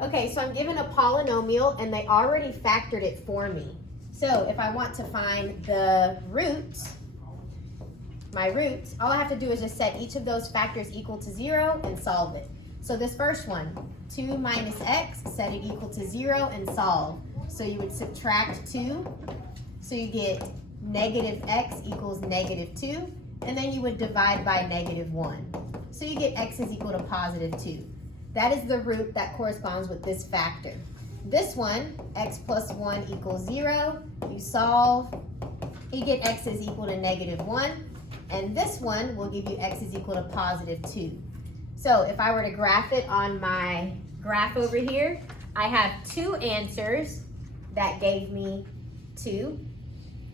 Okay, so I'm given a polynomial and they already factored it for me. So if I want to find the roots, my roots, all I have to do is just set each of those factors equal to 0 and solve it. So this first one, 2 minus x, set it equal to 0 and solve. So you would subtract 2, so you get negative x equals negative 2, and then you would divide by negative 1. So you get x is equal to positive 2. That is the root that corresponds with this factor. This one, x plus 1 equals 0, you solve, you get x is equal to negative 1, and this one will give you x is equal to positive 2. So if I were to graph it on my graph over here, I have two answers that gave me 2.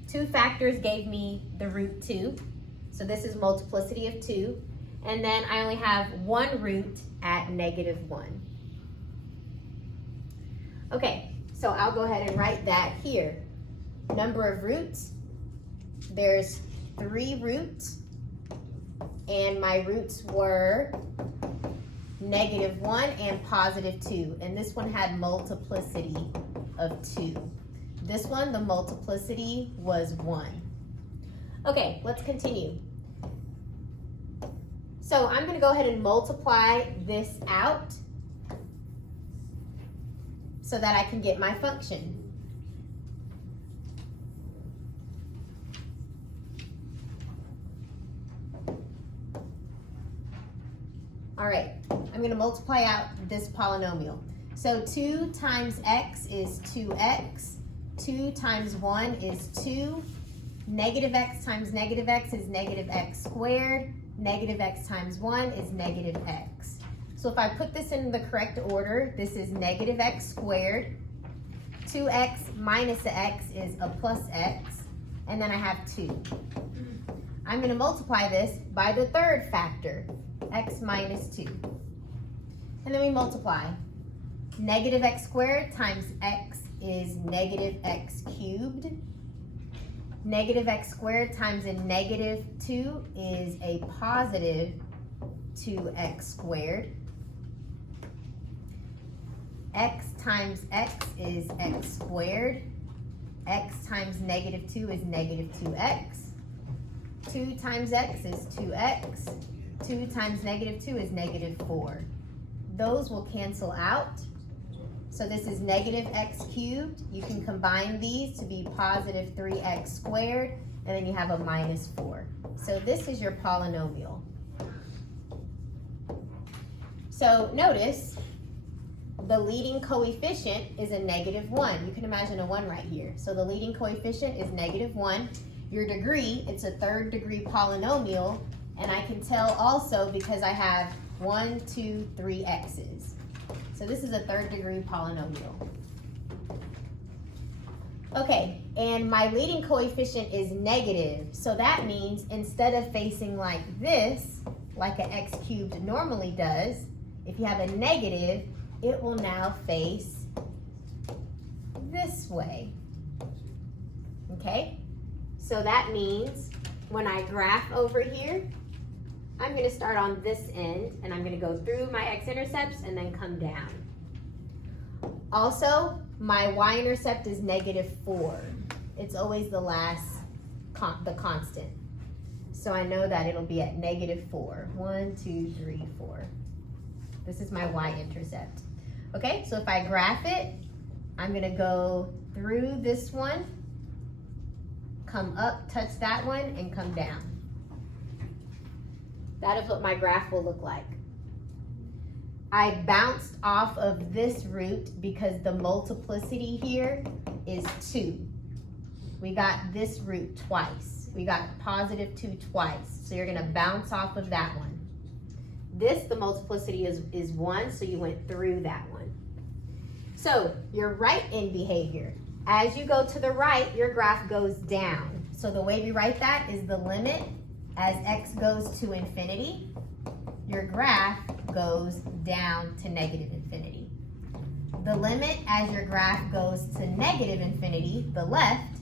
Two factors gave me the root 2. So this is multiplicity of 2. And then I only have one root at negative 1. Okay, so I'll go ahead and write that here. Number of roots, there's 3 roots, and my roots were negative 1 and positive 2, and this one had multiplicity of 2. This one, the multiplicity was 1. Okay, let's continue. So I'm going to go ahead and multiply this out so that I can get my function. All right, I'm going to multiply out this polynomial. So 2 times x is 2x, 2 times 1 is 2, negative x times negative x is negative x squared, negative x times 1 is negative x. So if I put this in the correct order, this is negative x squared, 2x minus the x is a plus x, and then I have 2. I'm going to multiply this by the third factor, x minus 2. And then we multiply. Negative x squared times x is negative x cubed. Negative x squared times a negative 2 is a positive 2x squared. X times x is x squared. X times negative 2 is negative 2x. 2 times x is 2x. 2 times negative 2 is negative 4. Those will cancel out. So this is negative x cubed. You can combine these to be positive 3x squared, and then you have a minus 4. So this is your polynomial. So notice the leading coefficient is a negative 1. You can imagine a 1 right here. So the leading coefficient is negative 1. Your degree, it's a third degree polynomial, and I can tell also because I have 1, 2, 3 x's. So this is a third degree polynomial. Okay, and my leading coefficient is negative. So that means instead of facing like this, like an x cubed normally does, if you have a negative, it will now face this way. Okay, so that means when I graph over here, I'm going to start on this end, and I'm going to go through my x-intercepts and then come down. Also, my y-intercept is negative 4. It's always the last, the constant. So I know that it'll be at negative 4. 1, 2, 3, 4. This is my y-intercept. Okay, so if I graph it, I'm going to go through this one, come up, touch that one, and come down. That is what my graph will look like. I bounced off of this root because the multiplicity here is 2. We got this root twice. We got positive 2 twice. So you're going to bounce off of that one. This, the multiplicity is 1, so you went through that one. So your right end behavior. As you go to the right, your graph goes down. So the way we write that is the limit as x goes to infinity, your graph goes down to negative infinity. The limit as your graph goes to negative infinity, the left,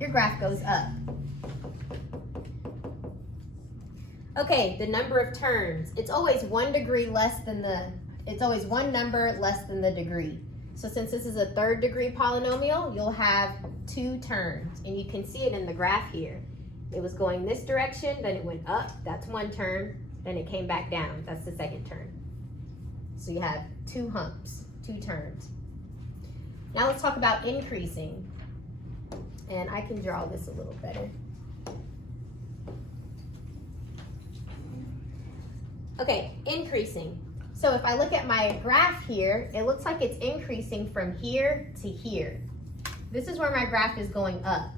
your graph goes up. Okay, the number of turns. It's always 1 degree less than the It's always one number less than the degree. So since this is a third degree polynomial, you'll have 2 terms. And you can see it in the graph here. It was going this direction, then it went up, that's 1 term, then it came back down, that's the second term. So you have 2 humps, 2 terms. Now let's talk about increasing. And I can draw this a little better. Okay, increasing. So if I look at my graph here, it looks like it's increasing from here to here. This is where my graph is going up.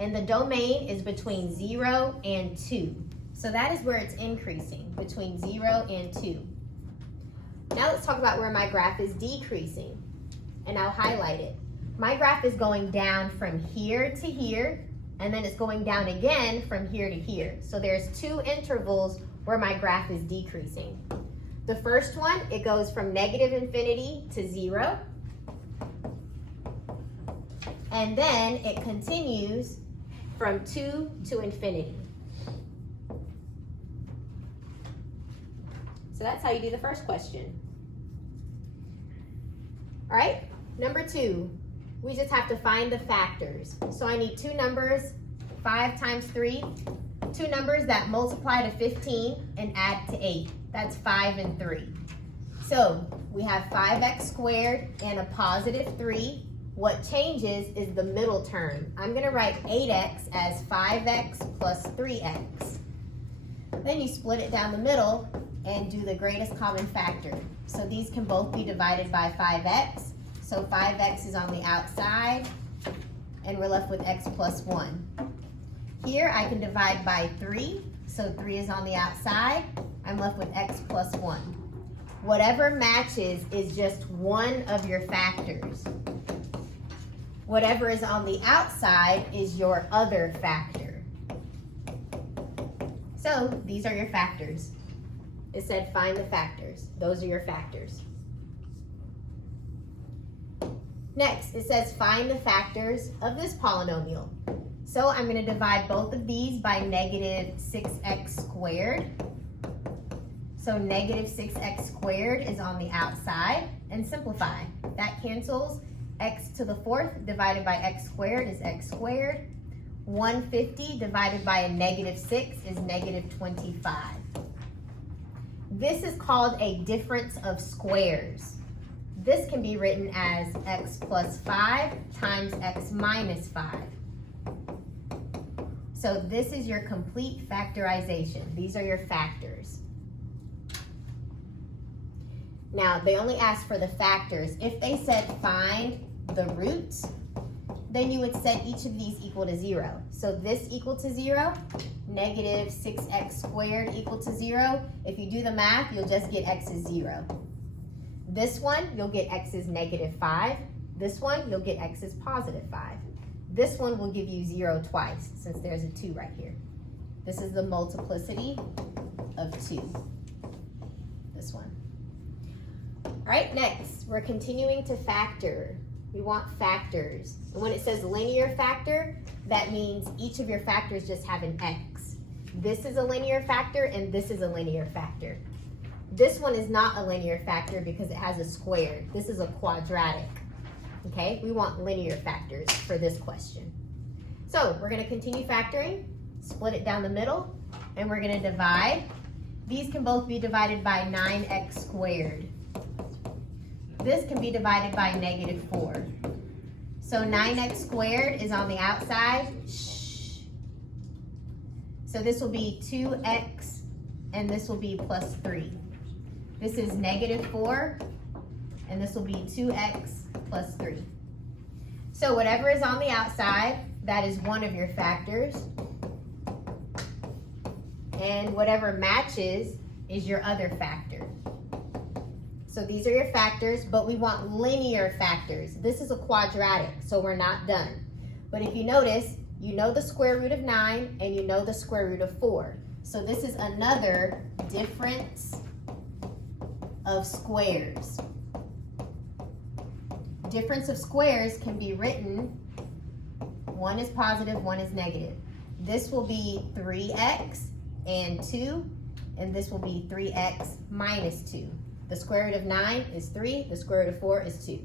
And the domain is between 0 and 2. So that is where it's increasing, between 0 and 2. Now let's talk about where my graph is decreasing. And I'll highlight it. My graph is going down from here to here, and then it's going down again from here to here. So there's 2 intervals where my graph is decreasing. The first one, it goes from negative infinity to 0. And then it continues from 2 to infinity. So that's how you do the first question. All right, number 2, we just have to find the factors. So I need 2 numbers, 5 times 3, 2 numbers that multiply to 15 and add to 8. That's 5 and 3. So we have 5x squared and a positive 3. What changes is the middle term. I'm going to write 8x as 5x plus 3x. Then you split it down the middle and do the greatest common factor. So these can both be divided by 5x. So 5x is on the outside, and we're left with x plus 1. Here I can divide by 3, so 3 is on the outside. I'm left with x plus 1. Whatever matches is just one of your factors. Whatever is on the outside is your other factor. So these are your factors. It said find the factors. Those are your factors. Next, it says find the factors of this polynomial. So I'm going to divide both of these by negative 6x squared. So negative 6x squared is on the outside, and simplify. That cancels. X to the 4th divided by x squared is x squared. 150 divided by a negative 6 is negative 25. This is called a difference of squares. This can be written as x plus 5 times x minus 5. So this is your complete factorization. These are your factors. Now, they only ask for the factors. If they said find the roots, then you would set each of these equal to 0. So this equal to 0, negative 6x squared equal to 0. If you do the math, you'll just get x is 0. This one, you'll get x is negative 5. This one, you'll get x is positive 5. This one will give you 0 twice, since there's a 2 right here. This is the multiplicity of 2. This one. All right, next, we're continuing to factor. We want factors. And when it says linear factor, that means each of your factors just have an x. This is a linear factor, and this is a linear factor. This one is not a linear factor because it has a square. This is a quadratic. Okay, we want linear factors for this question. So we're going to continue factoring, split it down the middle, and we're going to divide. These can both be divided by 9x squared. This can be divided by negative 4. So 9x squared is on the outside. So this will be 2x, and this will be plus 3. This is negative 4, and this will be 2x plus 3. So whatever is on the outside, that is one of your factors. And whatever matches is your other factor. So these are your factors, but we want linear factors. This is a quadratic, so we're not done. But if you notice, you know the square root of 9 and you know the square root of 4. So this is another difference of squares. Difference of squares can be written, one is positive, one is negative. This will be 3x and 2, and this will be 3x minus 2. The square root of 9 is 3. The square root of 4 is 2.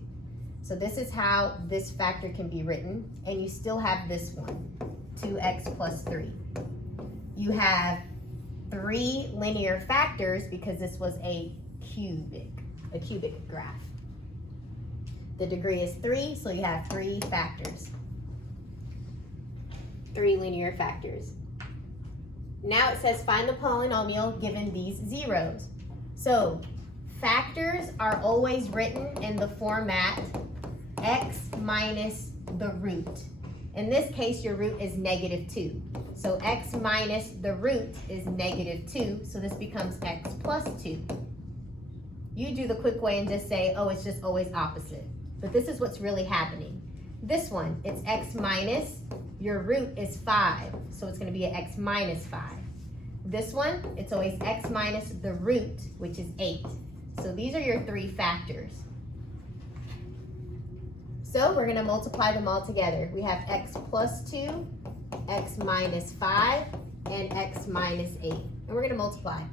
So this is how this factor can be written. And you still have this one, 2x plus 3. You have 3 linear factors because this was a cubic graph. The degree is 3, so you have 3 factors. 3 linear factors. Now it says find the polynomial given these zeros. So factors are always written in the format x minus the root. In this case, your root is -2. So x minus the root is -2, so this becomes x plus 2. You do the quick way and just say, oh, it's just always opposite. But this is what's really happening. This one, it's x minus, your root is 5, so it's going to be an x minus 5. This one, it's always x minus the root, which is 8. So these are your 3 factors. So we're going to multiply them all together. We have x plus 2, x minus 5, and x minus 8. And we're going to multiply.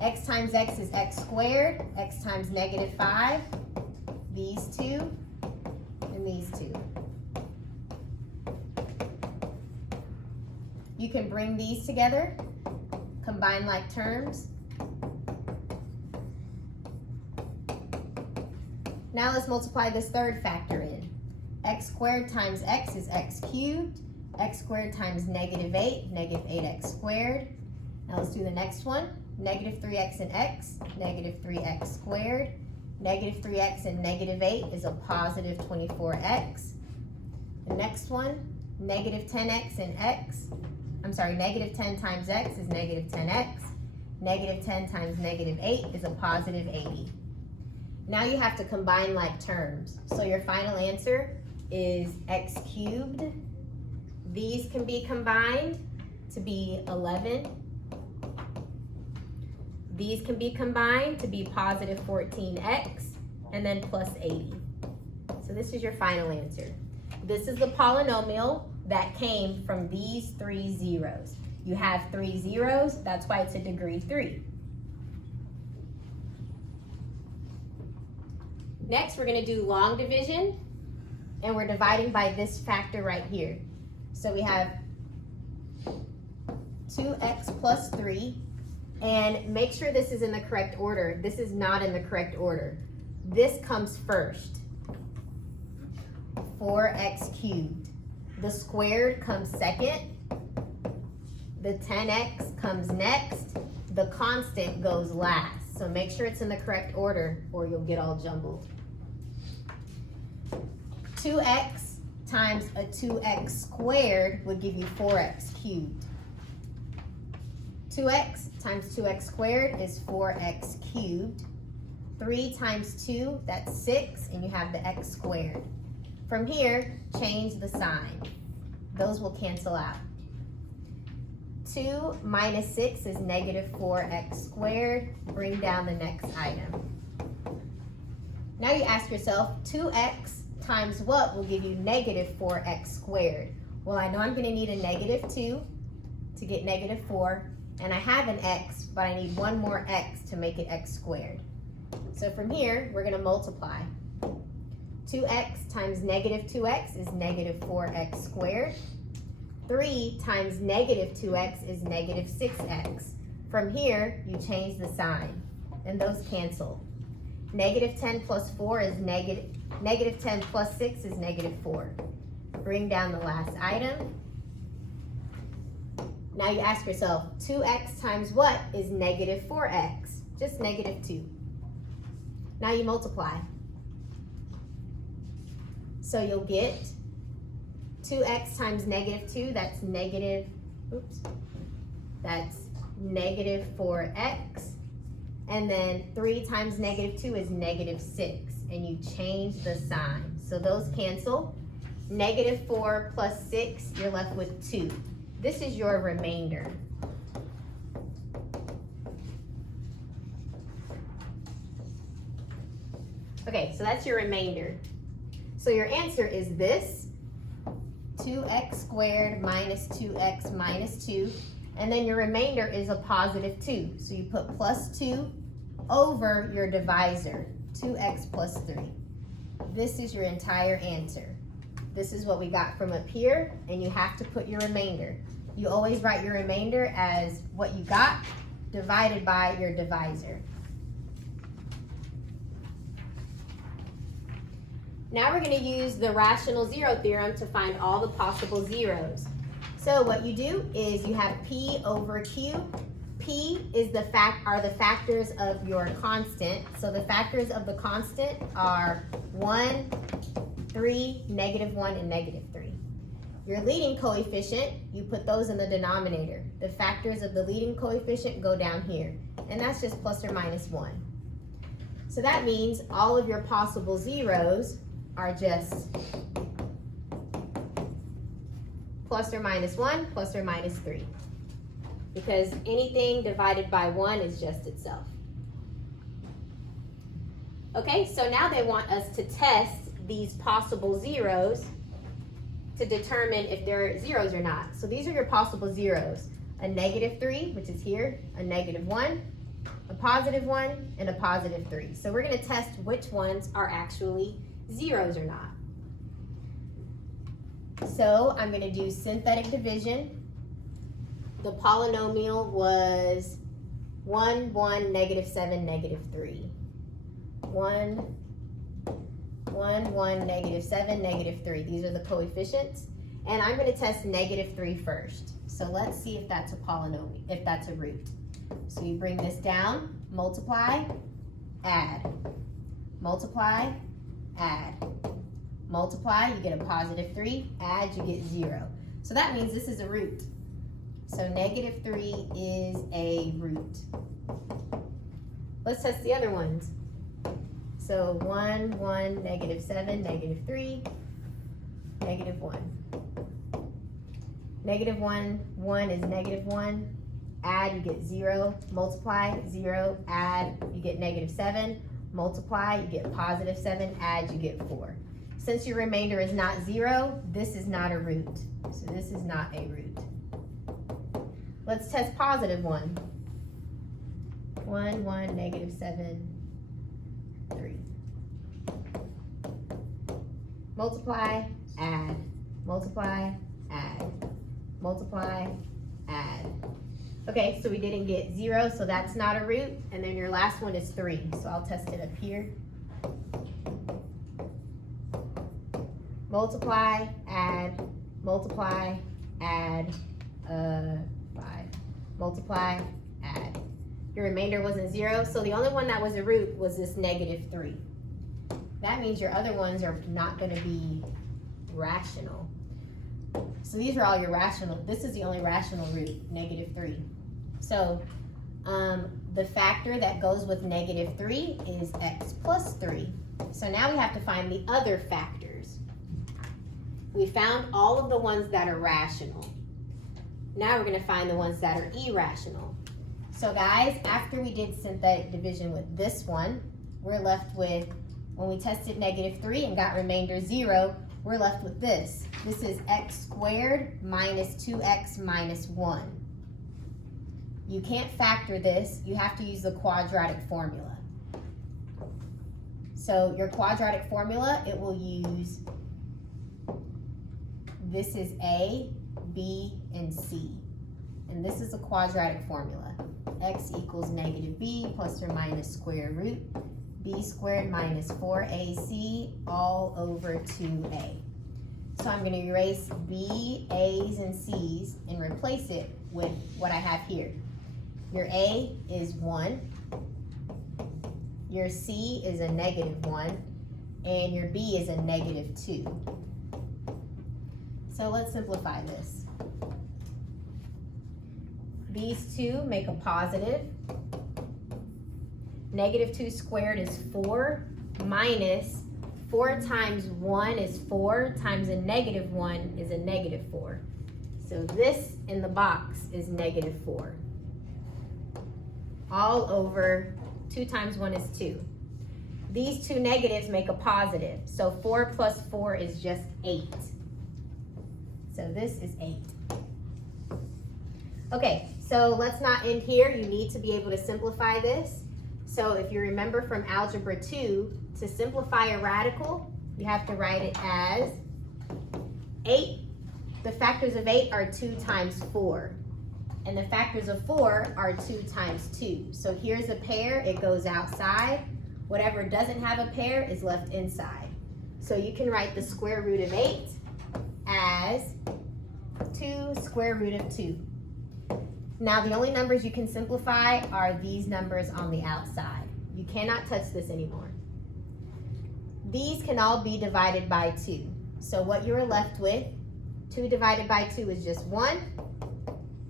X times x is x squared, x times -5, these 2, and these 2. You can bring these together, combine like terms. Now let's multiply this third factor in. X squared times x is x cubed. X squared times -8, -8x squared. Now let's do the next one. -3x and x, -3x squared. -3x and -8 is a positive 24x. The next one, -10x and x. I'm sorry, -10 times x is -10x. -10 times -8 is a positive 80. Now you have to combine like terms. So your final answer is x cubed. These can be combined to be 11. These can be combined to be positive 14x and then plus 80. So this is your final answer. This is the polynomial that came from these 3 zeros. You have 3 zeros, that's why it's a degree 3. Next, we're going to do long division, and we're dividing by this factor right here. So we have 2x plus 3, and make sure this is in the correct order. This is not in the correct order. This comes first, 4x cubed. The squared comes second. The 10x comes next. The constant goes last. So make sure it's in the correct order or you'll get all jumbled. 2x times a 2x squared would give you 4x cubed. 2x times 2x squared is 4x cubed. 3 times 2, that's 6, and you have the x squared. From here, change the sign. Those will cancel out. 2 minus 6 is -4x squared. Bring down the next item. Now you ask yourself, 2x times what will give you -4x squared? Well, I know I'm going to need a -2 to get -4, and I have an x, but I need one more x to make it x squared. So from here, we're going to multiply. 2x times -2x is -4x squared. 3 times -2x is -6x. From here, you change the sign, and those cancel. -10 plus 4 is -10 plus 6 is -4. Bring down the last item. Now you ask yourself, 2x times what is -4x? Just -2. Now you multiply. So you'll get 2x times -2, that's -4x. And then 3 times -2 is -6, and you change the sign. So those cancel. -4 plus 6, you're left with 2. This is your remainder. Okay, so that's your remainder. So your answer is this, 2x squared minus 2x minus 2, and then your remainder is a positive 2. So you put plus 2 over your divisor, 2x plus 3. This is your entire answer. This is what we got from up here, and you have to put your remainder. You always write your remainder as what you got divided by your divisor. Now we're going to use the rational zero theorem to find all the possible zeros. So what you do is you have P over Q. P is are the factors of your constant. So the factors of the constant are 1, 3, -1, and -3. Your leading coefficient, you put those in the denominator. The factors of the leading coefficient go down here, and that's just plus or minus 1. So that means all of your possible zeros are just plus or minus 1, plus or minus 3. Because anything divided by 1 is just itself. Okay, so now they want us to test these possible zeros to determine if they're zeros or not. So these are your possible zeros. A -3, which is here, a -1, a +1, and a +3. So we're going to test which ones are actually zeros or not. So I'm going to do synthetic division. The polynomial was 1, 1, -7, -3. 1, 1, 1, -7, -3. These are the coefficients. And I'm going to test -3 first. So let's see if that's a polynomial, if that's a root. So you bring this down, multiply, add. Multiply, add. Multiply, you get a +3. Add, you get 0. So that means this is a root. So -3 is a root. Let's test the other ones. So 1, 1, -7, -3, -1. -1, 1 is -1. Add, you get 0. Multiply, 0. Add, you get -7. Multiply, you get +7. Add, you get 4. Since your remainder is not 0, this is not a root. So this is not a root. Let's test +1. 1, 1, -7, 3. Multiply, add. Multiply, add. Multiply, add. Okay, so we didn't get 0, so that's not a root. And then your last one is 3. So I'll test it up here. Multiply, add, multiply, add, 5. Multiply, add. Your remainder wasn't 0, so the only one that was a root was this -3. That means your other ones are not going to be rational. So these are all your rational. This is the only rational root, -3. So the factor that goes with -3 is x plus 3. So now we have to find the other factors. We found all of the ones that are rational. Now we're going to find the ones that are irrational. So guys, after we did synthetic division with this one, we're left with, when we tested -3 and got remainder 0, we're left with this. This is x squared minus 2x minus 1. You can't factor this. You have to use the quadratic formula. So your quadratic formula, it will use, this is A, B, and C. And this is a quadratic formula. X equals -b plus or minus square root b squared minus 4ac all over 2a. So I'm going to erase b, a's, and c's and replace it with what I have here. Your a is 1, your c is a -1, and your b is a -2. So let's simplify this. These two make a positive. -2 squared is 4 minus 4 times 1 is 4 times a -1 is a -4. So this in the box is -4. All over 2 times 1 is 2. These two negatives make a positive. So 4 plus 4 is just 8. So this is 8. Okay, so let's not end here. You need to be able to simplify this. So if you remember from Algebra 2, to simplify a radical, you have to write it as 8. The factors of 8 are 2 times 4. And the factors of 4 are 2 times 2. So here's a pair, it goes outside. Whatever doesn't have a pair is left inside. So you can write the square root of 8 as 2 square root of 2. Now the only numbers you can simplify are these numbers on the outside. You cannot touch this anymore. These can all be divided by 2. So what you're left with, 2 divided by 2 is just 1.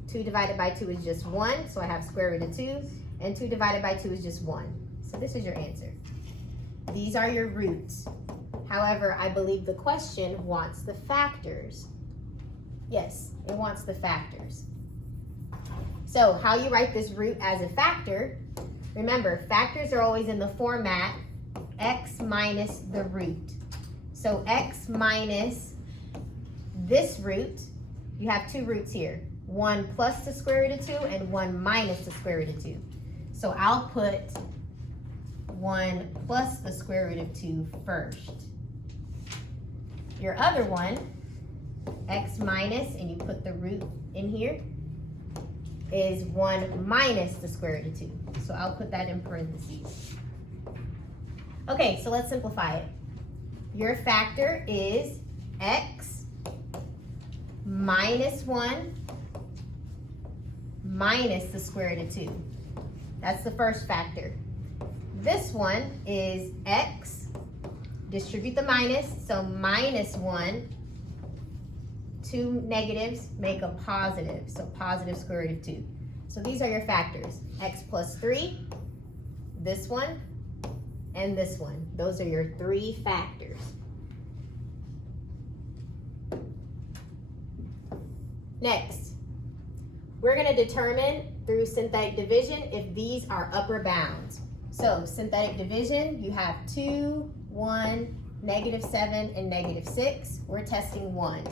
2 divided by 2 is just 1, so I have square root of 2. And 2 divided by 2 is just 1. So this is your answer. These are your roots. However, I believe the question wants the factors. Yes, it wants the factors. So how you write this root as a factor, remember, factors are always in the format x minus the root. So x minus this root, you have 2 roots here. 1 plus the square root of 2 and 1 minus the square root of 2. So I'll put 1 plus the square root of 2 first. Your other one, x minus, and you put the root in here, is 1 minus the square root of 2. So I'll put that in parentheses. Okay, so let's simplify it. Your factor is x minus 1 minus the square root of 2. That's the first factor. This one is x, distribute the minus, so minus 1, 2 negatives make a positive, so positive square root of 2. So these are your factors, x plus 3, this one, and this one. Those are your 3 factors. Next, we're going to determine through synthetic division if these are upper bounds. So synthetic division, you have 2, 1, -7, and -6. We're testing 1.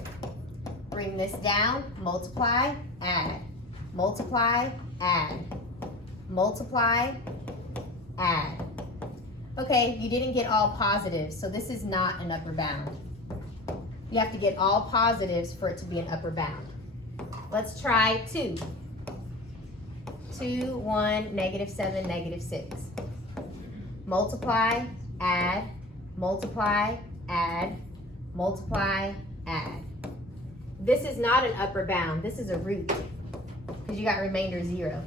Bring this down, multiply, add, multiply, add, multiply, add. Okay, you didn't get all positives, so this is not an upper bound. You have to get all positives for it to be an upper bound. Let's try 2. 2, 1, -7, -6. Multiply, add, multiply, add, multiply, add. This is not an upper bound. This is a root because you got remainder 0.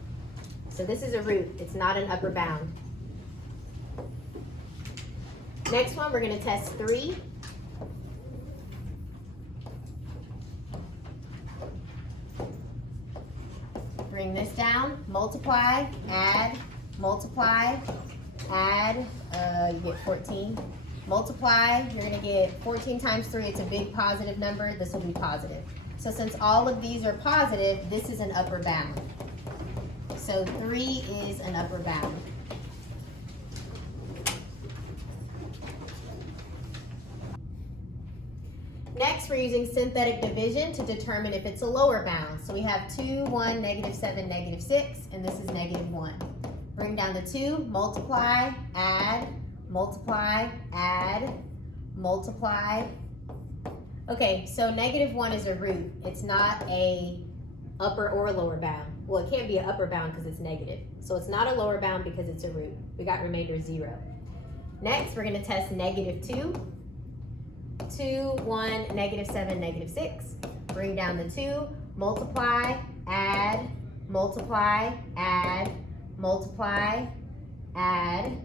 So this is a root. It's not an upper bound. Next one, we're going to test 3. Bring this down, multiply, add, multiply, add, you get 14. Multiply, you're going to get 14 times 3. It's a big positive number. This will be positive. So since all of these are positive, this is an upper bound. So 3 is an upper bound. Next, we're using synthetic division to determine if it's a lower bound. So we have 2, 1, -7, -6, and this is -1. Bring down the 2, multiply, add, multiply, add, multiply. Okay, so -1 is a root. It's not a upper or lower bound. Well, it can't be an upper bound because it's negative. So it's not a lower bound because it's a root. We got remainder 0. Next, we're going to test -2. 2, 1, -7, -6. Bring down the 2, multiply, add, multiply, add, multiply, add.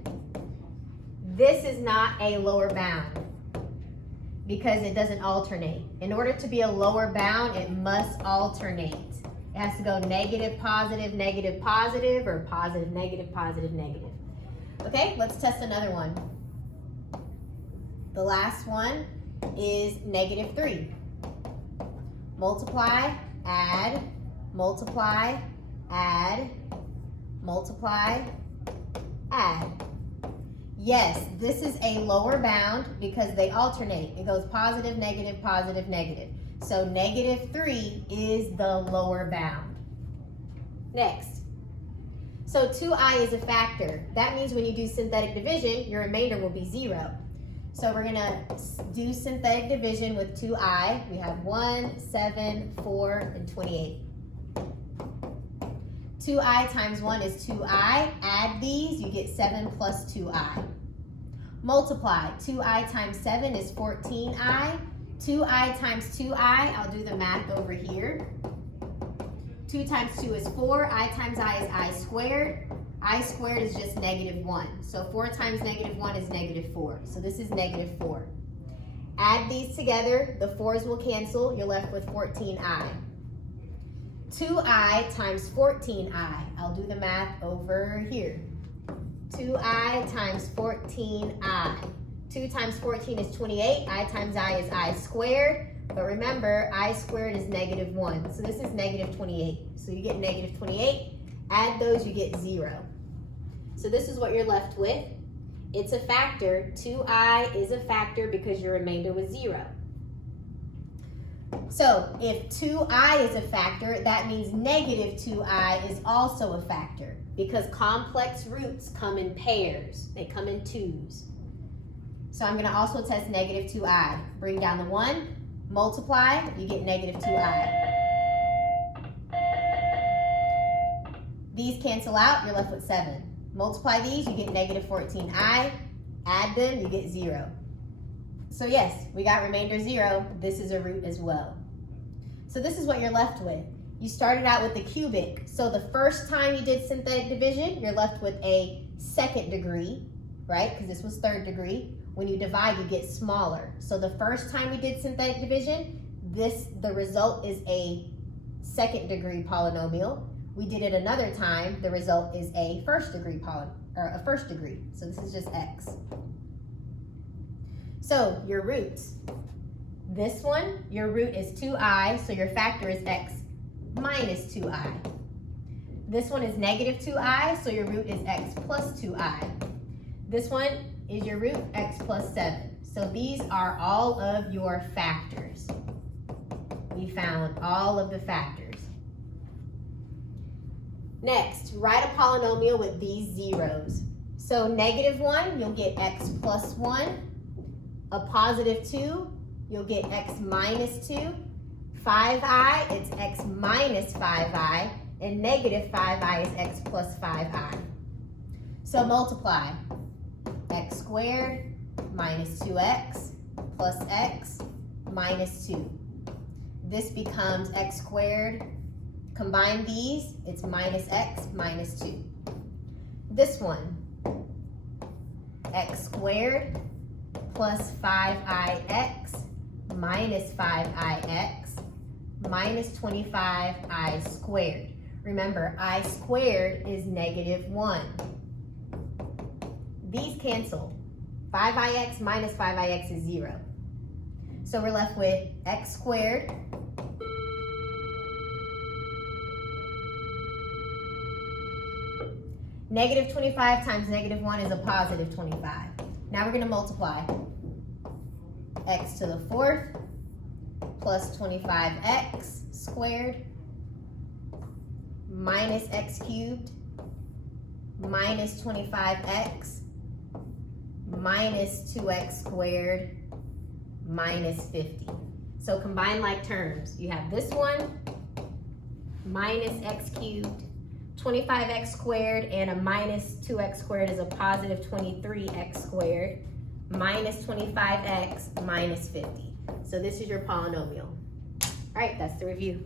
This is not a lower bound because it doesn't alternate. In order to be a lower bound, it must alternate. It has to go negative, positive, negative, positive, or positive, negative, positive, negative. Okay, let's test another one. The last one is -3. Multiply, add, multiply, add, multiply, add. Yes, this is a lower bound because they alternate. It goes positive, negative, positive, negative. So -3 is the lower bound. Next. So 2i is a factor. That means when you do synthetic division, your remainder will be 0. So we're gonna do synthetic division with 2i. We have 1, 7, 4, and 28. 2i times 1 is 2i. Add these, you get 7 plus 2i. Multiply. 2i times 7 is 14i. 2i times 2i, I'll do the math over here. 2 times 2 is 4. I times I is I squared. I squared is just -1. So 4 times -1 is -4. So this is -4. Add these together. The 4's will cancel. You're left with 14i. 2i times 14i. I'll do the math over here. 2i times 14i. 2 times 14 is 28. I times I is I squared. But remember, I squared is -1. So this is -28. So you get -28. Add those, you get 0. So this is what you're left with. It's a factor. 2i is a factor because your remainder was 0. So if 2i is a factor, that means -2i is also a factor because complex roots come in pairs. They come in 2s. So I'm going to also test -2i. Bring down the 1, multiply, you get -2i. These cancel out, you're left with 7. Multiply these, you get -14i. Add them, you get 0. So yes, we got remainder 0. This is a root as well. So this is what you're left with. You started out with the cubic. So the first time you did synthetic division, you're left with a 2nd degree, right? Because this was 3rd degree. When you divide, you get smaller. So the first time we did synthetic division, the result is a 2nd degree polynomial. We did it another time, the result is a 1st degree a 1st degree. So this is just x. So your roots. This one, your root is 2i, so your factor is x minus 2i. This one is -2i, so your root is x plus 2i. This one is your root x plus 7. So these are all of your factors. We found all of the factors. Next, write a polynomial with these zeros. So -1, you'll get x plus 1. A +2, you'll get x minus 2. 5i, it's x minus 5i. And -5i is x plus 5i. So multiply. X squared minus 2x plus x minus 2. This becomes x squared. Combine these, it's minus x minus 2. This one, x squared plus 5ix minus 5ix minus 25i squared. Remember, I squared is -1. These cancel. 5ix minus 5ix is 0. So we're left with x squared -25 times -1 is a +25. Now we're going to multiply. X to the 4th plus 25x squared minus x cubed minus 25x minus 2x squared minus 50. So combine like terms. You have this one minus x cubed, 25x squared, and a minus 2x squared is a +23x squared minus 25x minus 50. So this is your polynomial. All right, that's the review.